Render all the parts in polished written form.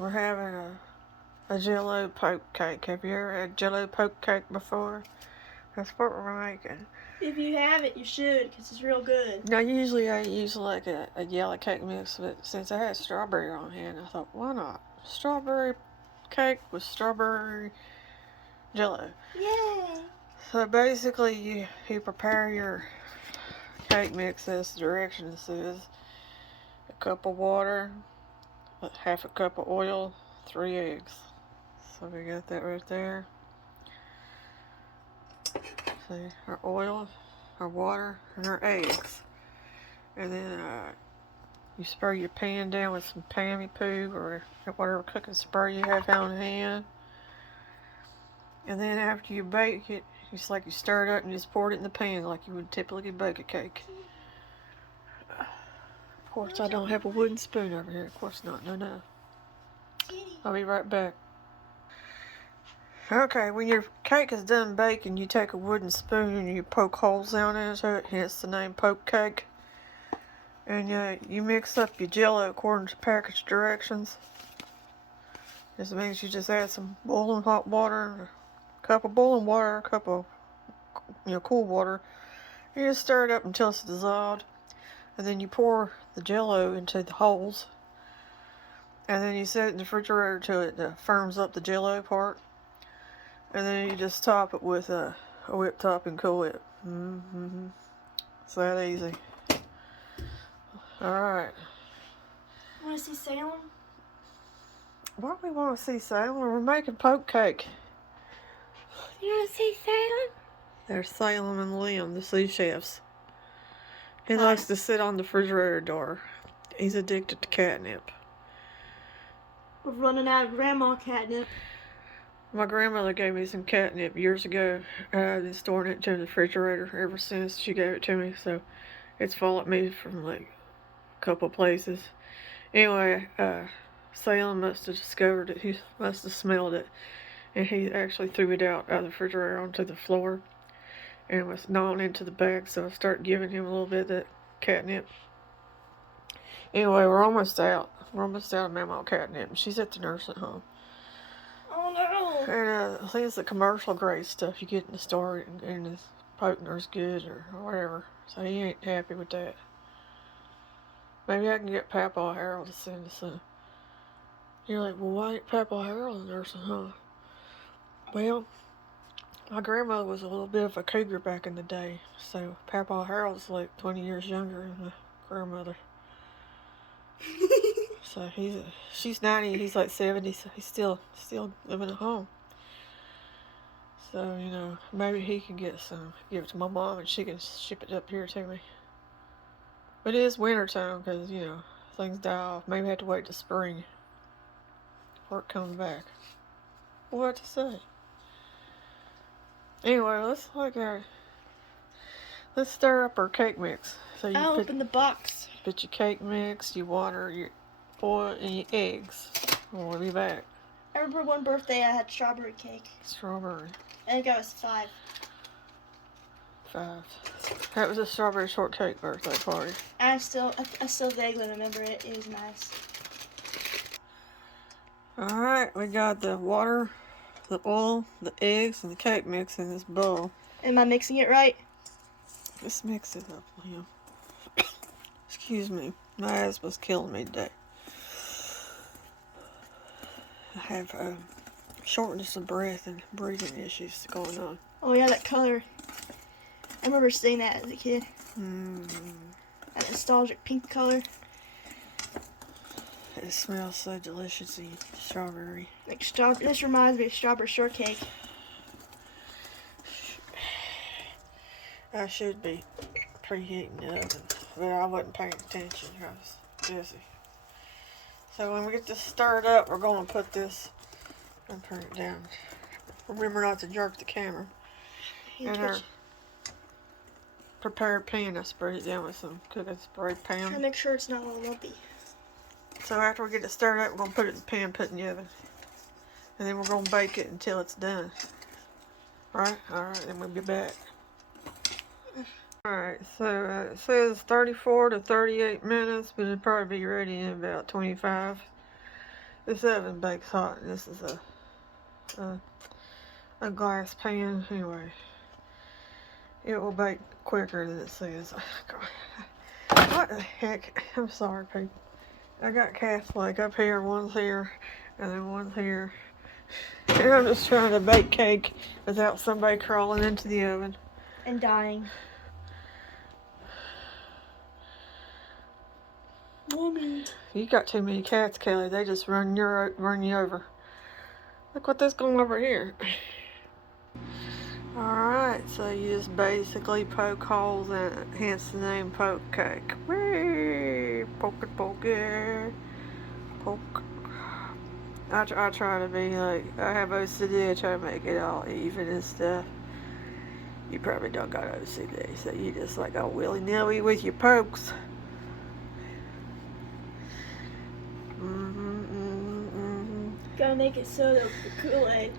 we're having a jello poke cake. Have you ever had jello poke cake before? That's what we're making. If you haven't, you should, because it's real good. Now, usually I use like a yellow cake mix, but since I had strawberry on hand, I thought, why not? Strawberry cake with strawberry jello. Yay! So basically, you prepare your cake mix as the directions says. A cup of water, half a cup of oil, 3 eggs. So we got that right there. See, our oil, our water, and our eggs. And then you spray your pan down with some Pammy Poo or whatever cooking spray you have on hand. And then after you bake it, it's like you stir it up and just pour it in the pan like you would typically bake a cake. Of course, I don't have a wooden spoon over here. Of course not. No. I'll be right back. Okay, when your cake is done baking, you take a wooden spoon and you poke holes down into it, hence the name poke cake. And you mix up your jello according to package directions. This means you just add some boiling hot water, a cup of boiling water, a cup of cool water. You just stir it up until it's dissolved. And then you pour the jello into the holes. And then you set it in the refrigerator till it firms up the jello part. And then you just top it with a whip topping Kool-Whip. It's that easy. Alright. Want to see Salem? Why do we want to see Salem? We're making poke cake. You want to see Salem? There's Salem and Liam, the sous chefs. He likes to sit on the refrigerator door. He's addicted to catnip. We're running out of grandma catnip. My grandmother gave me some catnip years ago. I've been storing it in the refrigerator ever since she gave it to me, so it's followed me from like a couple places. Anyway, Salem must have discovered it. He must have smelled it, and he actually threw it out of the refrigerator onto the floor and was gnawing into the bag, so I started giving him a little bit of that catnip. Anyway, we're almost out. We're almost out of Mamaw catnip. She's at the nursing home. Oh no! And I think it's the commercial grade stuff you get in the store, and the potener's good or whatever. So he ain't happy with that. Maybe I can get Papa Harold to send us some. You're like, well, why ain't Papa Harold in the nursing home? Well, my grandmother was a little bit of a cougar back in the day, so Papa Harold's like 20 years younger than my grandmother. So she's 90, he's like 70, so he's still living at home. So, maybe he can get some, give it to my mom, and she can ship it up here to me. But it is winter time, because, things die off. Maybe I have to wait till spring before it comes back. What to say? Anyway, let's stir up our cake mix. So you I'll open the box. Put your cake mix, your water, your oil, and your eggs. We'll be back. I remember one birthday I had strawberry cake. Strawberry. I think I was 5. 5. That was a strawberry shortcake birthday party. I still vaguely remember it. It was nice. Alright, we got the water, the oil, the eggs, and the cake mix in this bowl. Am I mixing it right? Let's mix it up, Liam. Excuse me, my asthma's killing me today. I have shortness of breath and breathing issues going on. Oh yeah, that color. I remember seeing that as a kid. That nostalgic pink color. It smells so delicious, strawberry. Like strawberry. This reminds me of strawberry shortcake. I should be preheating the oven, but I wasn't paying attention. I was busy. So when we get this stirred up, we're going to put this and turn it down. Remember not to jerk the camera. And our prepared pan, I sprayed it down with some cooking spray pan. And make sure it's not all lumpy. So after we get it stirred up, we're going to put it in the pan, put it in the oven. And then we're going to bake it until it's done. Alright, then we'll be back. Alright, so it says 34 to 38 minutes, but it'll probably be ready in about 25. This oven bakes hot, and this is a glass pan. Anyway, it will bake quicker than it says. What the heck? I'm sorry, people. I got cast like up here, one's here, and then one's here. And I'm just trying to bake cake without somebody crawling into the oven. And dying. Mommy. You got too many cats, Kelly. They just run you over. Look what this going over here. Alright, so you just basically poke holes in it, hence the name poke cake. Whee! Poke it, poke it. Poke. I try to be like, I have OCD, I try to make it all even and stuff. You probably don't got OCD, so you just like go willy-nilly with your pokes. Gotta make it so the Kool-Aid.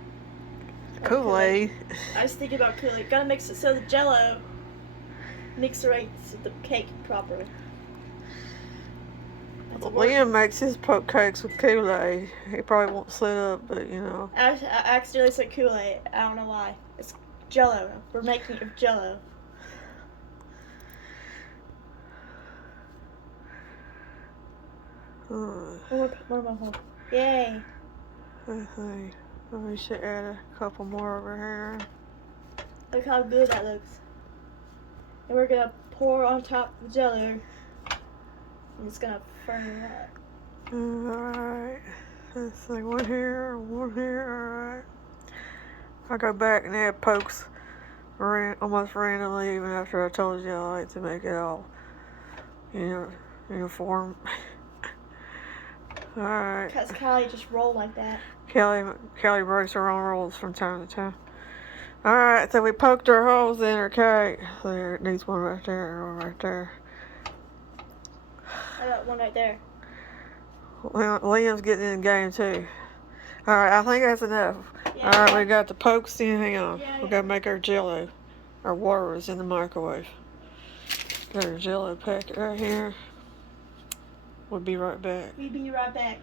Kool-Aid? I was thinking about Kool-Aid. Gotta mix it so the jello mixerates the cake properly. Liam makes his poke cakes with Kool-Aid. He probably won't sit up, but you know. I accidentally said Kool-Aid. I don't know why. It's jello. We're making it with jello. One more. Yay. I think we should add a couple more over here. Look how good that looks. And we're gonna pour on top the jello. And it's gonna firm up. Alright. Let's see, one here, alright. I go back and add pokes almost randomly, even after I told you I like to make it all, uniform. Alright. Because Kylie just rolled like that. Kelly breaks her own rules from time to time. Alright, so we poked our holes in her cake. There, it needs one right there, one right there. I got one right there. Liam's getting in the game too. Alright, I think that's enough. Yeah, Alright, we got the pokes in. Hang on. Yeah, We gotta make our jello. Our water is in the microwave. Got our jello packet right here. We'll be right back. We'll be right back.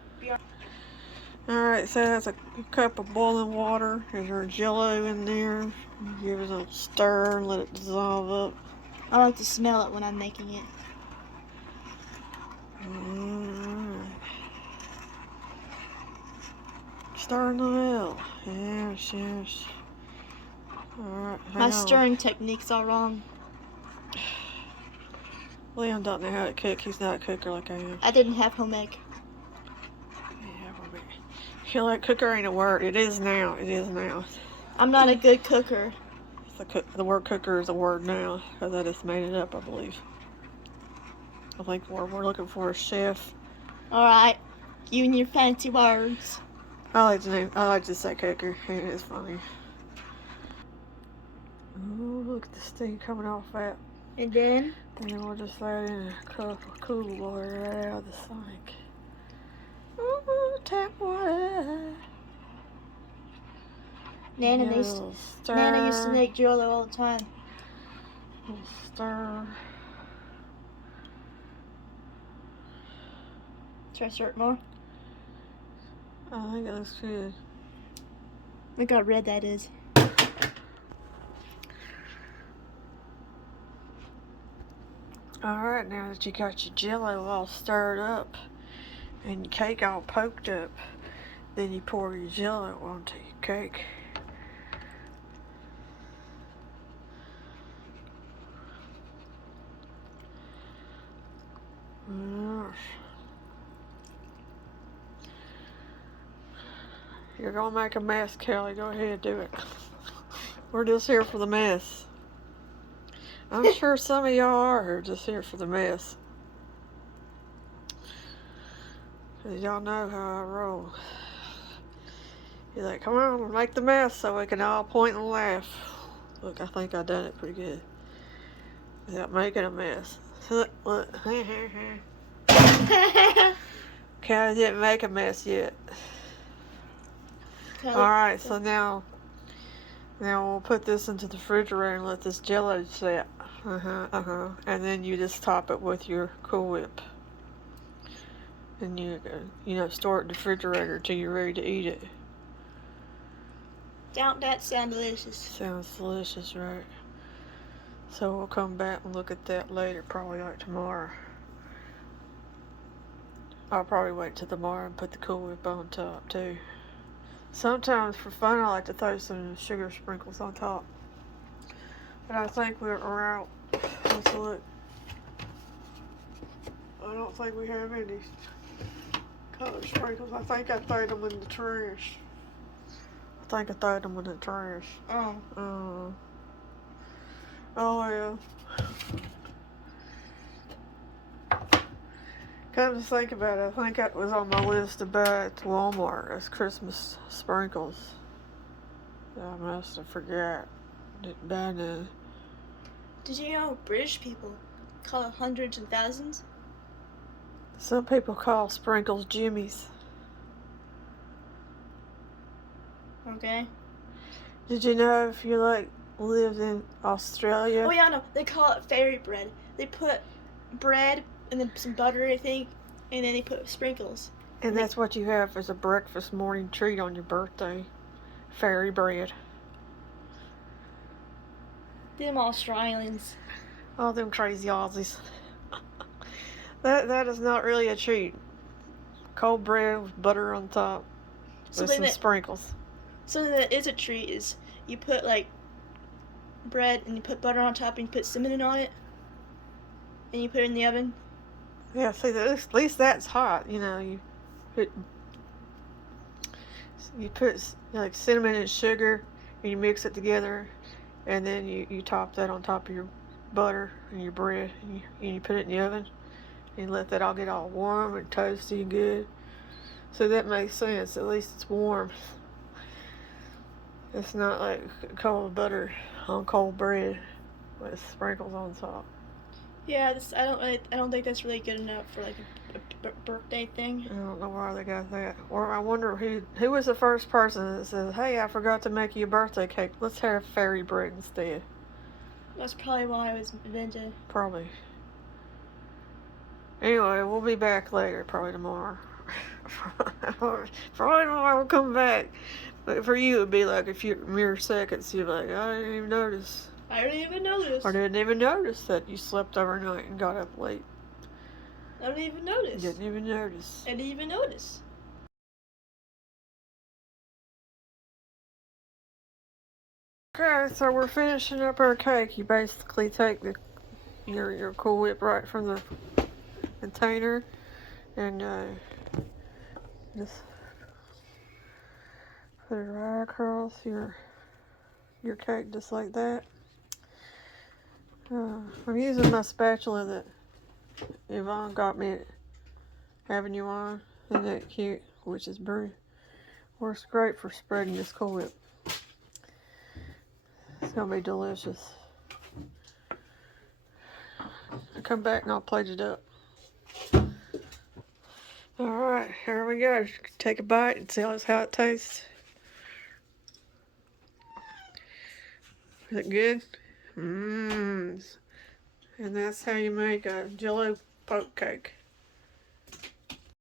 Alright, so that's a cup of boiling water. There's our jello in there. Give it a stir and let it dissolve up. I like to smell it when I'm making it. Stir in the middle. Yes. Alright, My stirring technique's all wrong. Liam don't know how to cook. He's not a cooker like I am. I didn't have home ec. I feel like cooker ain't a word. It is now. I'm not a good cooker. The word cooker is a word now, because I just made it up, I believe. I think the word we're looking for is chef. Alright. You and your fancy words. I like to say cooker. It is funny. Oh, look at the steam coming off that. And then we'll just add in a cup of cool water right out of the sink. Ooh, tap water. Nana used to make jello all the time. We'll stir. Should I stir it more? I think it looks good. Look how red that is. Alright, now that you got your jello all stirred up and your cake all poked up, then you pour your jello onto your cake. You're gonna make a mess, Kelly. Go ahead, do it. We're just here for the mess. I'm sure some of y'all are just here for the mess. Cause y'all know how I roll. You're like, come on, make the mess so we can all point and laugh. Look, I think I done it pretty good. Without making a mess. Look. Kelly didn't make a mess yet. Alright, so now we'll put this into the refrigerator and let this jello set. And then you just top it with your Kool-Whip. And store it in the refrigerator till you're ready to eat it. Don't that sound delicious? Sounds delicious, right? So we'll come back and look at that later, probably like tomorrow. I'll probably wait till tomorrow and put the Kool-Whip on top too. Sometimes for fun I like to throw some sugar sprinkles on top. But I think we're out. Let's look. I don't think we have any color sprinkles. I think I threw them in the trash. Oh. Oh yeah. Come to think about it, I think that was on my list to buy at Walmart as Christmas sprinkles. I must have forgot. Didn't buy none. Did you know British people call it hundreds and thousands? Some people call sprinkles jimmies. Okay. Did you know if you lived in Australia? Oh yeah, no, they call it fairy bread. They put bread and then some butter, I think, and then they put sprinkles. And that's what you have as a breakfast morning treat on your birthday. Fairy bread. Them Australians. All them crazy Aussies. That is not really a treat. Cold bread with butter on top. With some sprinkles. Something that is a treat is you put bread and you put butter on top and you put cinnamon on it. And you put it in the oven. Yeah, see, at least that's hot. You put cinnamon and sugar and you mix it together, and then you top that on top of your butter and your bread, and you put it in the oven and let that all get all warm and toasty and good. So that makes sense. At least it's warm. It's not like cold butter on cold bread with sprinkles on top. Yeah, I don't think that's really good enough for a birthday thing. I don't know why they got that. Or I wonder who was the first person that said, "Hey, I forgot to make you a birthday cake. Let's have fairy bread instead." That's probably why it was invented. Probably. Anyway, we'll be back later, probably tomorrow. Probably tomorrow we'll come back. But for you, it'd be like a few mere seconds. You're like, I didn't even notice. I didn't even notice. I didn't even notice that you slept overnight and got up late. I didn't even notice. Didn't even notice. I didn't even notice. Okay, so we're finishing up our cake. You basically take your Kool-Whip right from the container and just put it right across your cake just like that. I'm using my spatula that Yvonne got me at Avenue On. Isn't that cute? Which is works great for spreading this Kool-Whip. It's gonna be delicious. I'll come back and I'll plate it up. Alright, here we go. Take a bite and tell us how it tastes. Is it good? And that's how you make a jello poke cake.